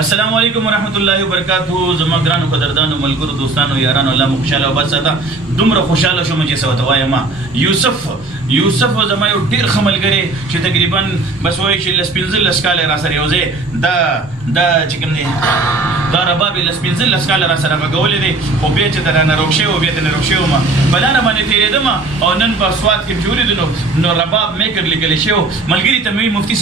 السلام علیکم ورحمۃ اللہ وبرکاتہ. زما ګرانو قدردانو ملګرو دوستانو یارانو الله مو خوشاله او بس دا دومره خوشاله شوم چې څه وته وایم. یوسف زما یو ډیر ښه ملګری چې تقریبا بس وایي چې لس پنځه لس کاله را سره یو ځای دا چې کوم دی دا رباب لس پنځه لس کاله را سره غوولې دی خو بیا چې درانه روک شوی او بیا ته نه روک شوی ما بلانه باندې تېرېدم او نن په سوات کې جوړېدو نو رباب میکر لیکلی شوی ملګري ته مې مفتي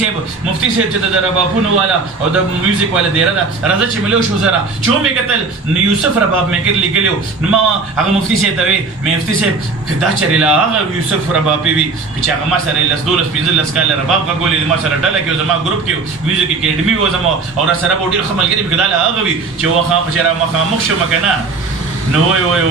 صاحب چې د ربابونو والا او د میوزیک والا دیره ده راځه چې ملو شو سره چې ومې کتل نو یوسف رباب میکر لیکلی نو ما هغه مفتي صاحب ته وی مفتي صاحب دا چېرې لا هغه یوسف رباب وي چې هغه ما سره لس دولس پنځه لس کاله رباب غږولې ما سره ډله کې زما ګروپ کې میوزیک اکیډمي و زما او را سره به ډېر ښه ملګري مې دا هغه وي چې را مخامخ شوم که نه نو وای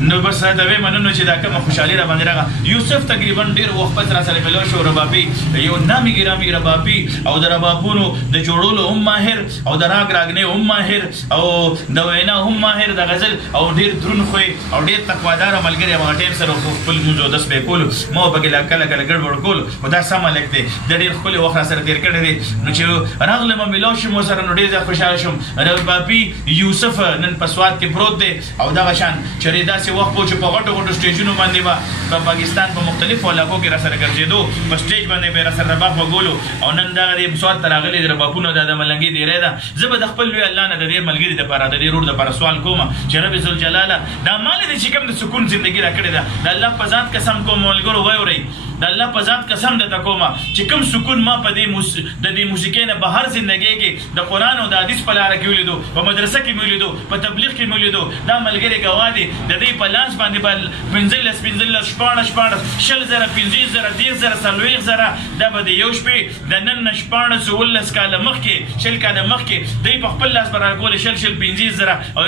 نو بس دا وې مننه چې دا کومه خوشحالي را باندې راغله. یوسف تقریبا ډېر وخت پس را سره ملو شو ربابي یو نامي ګرامي ربابي او د ربابونو د جوړولو هم ماهر او د راګ نه هم ماهر او د وینا هم ماهر د غزل او ډېر درون خوې او ډېر تقوادار ملګری هغه ټیم سره خپل مونږ د سپې کول مو بګل کله ګډوډ کول او دا سم لګته د ډېر خپل وخت را سره تیر کړی دی نو چې راغله ملو شو مو سره نو ډېر خوشاله شوم. ربابي یوسف نن په سواد کې پروت دی او دا غشان چې داسې وخت پوه چې په غټو سټیجونو باندې به په پاکستان په مختلفو علاقو کې را سره ګرځېدو په سټیج باندې به را سره رباب وګولو او نن دغه د سواد ته راغلي د ربابونو د ملنګي دیری ده. زه به د خپل لوی الله نه د دې ملګري دپاره د دې رور دپاره سوال کوم چې رب ذوالجلاله دا مال دی چې کوم د سکون زندګي را کړې ده د الله په ذات قسم کوم ملګرو واورئ د الله په ذات قسم درته کومه چې کوم سکون ما په دې موسیقۍ نه بهر زندګۍ کې د قرآن او د حدیث په لاره کې ولیدو په مدرسه کې مې ولیدو په تبلیغ کې مې ولیدو دا ملګري ګواه دي د دې په لاس باندې به پنځلس شپاړس شل زره پنځه زره دېرش زره څلوېښت زره دا به د یو شپې د نن نه شپاړس اوولس کاله مخکې شل کاله مخکې دوی په خپل لاس به راکولې شل پنځه زره او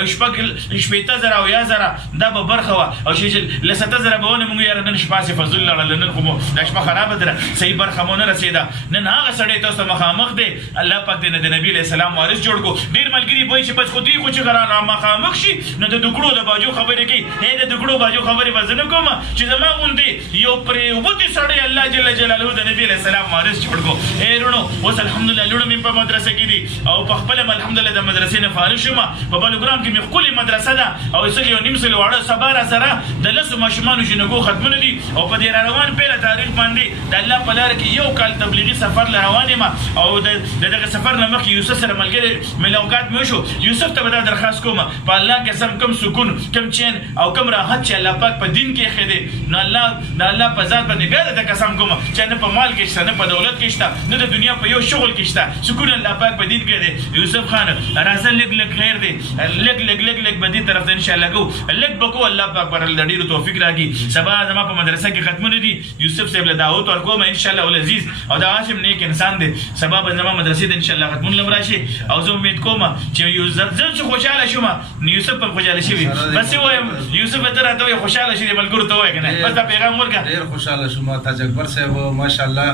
شپېته زره او یا زره دا به برخه وه او چې له سته زره به ونه مونږ یاره نن شپه صفه زل لړله نن خو مو دا شپه خرابه ده صحیح برخه مو نه رسېده نن هغه سړی تاسو ته مخامخ دی الله پاک دې د نبي علیه السلام وارث جوړ کړو. ډېر ملګري وایي چې بس خو دوی خو چې را مخامخ شي نو د دکړو د باجو خبرې کوي د دکړو باجو خبرې به زه نه کوم چې زما غوندې یو پرېوتې سړی الله جل جلاله د نبي علیه السلام وارث جوړ کړو. رونو اوس الحمدلله لوڼه مې په مدرسه کې دي او په خپله الحمدلله د مدرسې نه فارغ شوم. په بلوګرام کې مې ښکلې مدرسه ده او سل یو نیم سل واړه سبا را سره د لسو ماشومانو جنګو ختمونه دي او په دې را روان پیله تاریخ باندې د الله په لاره کې یو کال تبلیغي سفر له روان یم او د دغه سفر نه مخکې یوسف سره ملګري ملاقات مې وشو. یوسف ته به دا درخواست کوم په الله قسم کم سکون کم چین او کم راحت چې الله پاک په دین کې ایښی دی نو د الله په ذات باندې بیا د قسم کوم چې نه په مال کې شته نه په دولت کې شته نه د دنیا په یو شغل کې شته سکون الله پاک په دین کې دی. یوسف خان راځه لږ خیر دی لږ به دې طرف ته انشاءالله کو لږ به کو الله پاک به د ډېرو توفیق راکړي. سبا زما په مدرسه کې ختمونه دي یوسف صاحب له دعوت ورکوم انشاءالله العزیز او دا هاشم نیک انسان دی سبا به زما مدرسې ته انشاءالله ختمونه لم راشي او زه امید کوم چې زه چې خوشحاله شوم نو یوسف هم خوشحاله شوي بس وایم یوسف ته راته وایي خوشحاله شي ملګرو ته وایي که نه بس دا پیغام ورکړه. ډېر خوشحاله شوم تاج اکبر صاحب ماشاءالله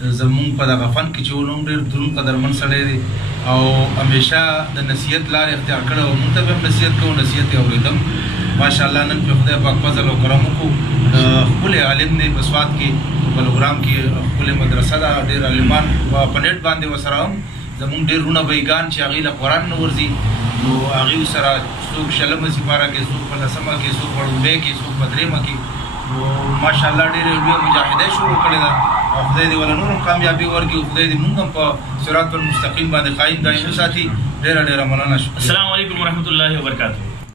زمونږ په دغه فن کې چې و نو ډېر دروند قدرمن سړی دی او همیشه د نصیحت لارې اختیار کړی او مونږ ته به هم نصیحت کوو نصیحت یې اورېدم ماشاءالله. نن پرې خدای پاک فضل او کرم وکړو ښکلی عالم دی په سوات کې بلوګرام کې ښکلې مدرسه ده ډېر عالمان په نیټ باندې ورسره هم زمونږ ډېر رونه بیګان چې هغوی له قرآن نه ورځي نو هغوی سره څوک شلمه سپاره کې څوک په لسمه کې څوک په ړومبۍ کې څوک په درېیمه کې نو ماشاءالله ډېرې لویه مجاهدۍ شروع کړې ده او خدای دې وله نور هم کامیابي ورکړي خدای دې مونږ هم په صراط المستقیم باندې قایم دایمي وساتي. ډېره مننه. السلام علیکم ورحمت الله وبرکاتہ.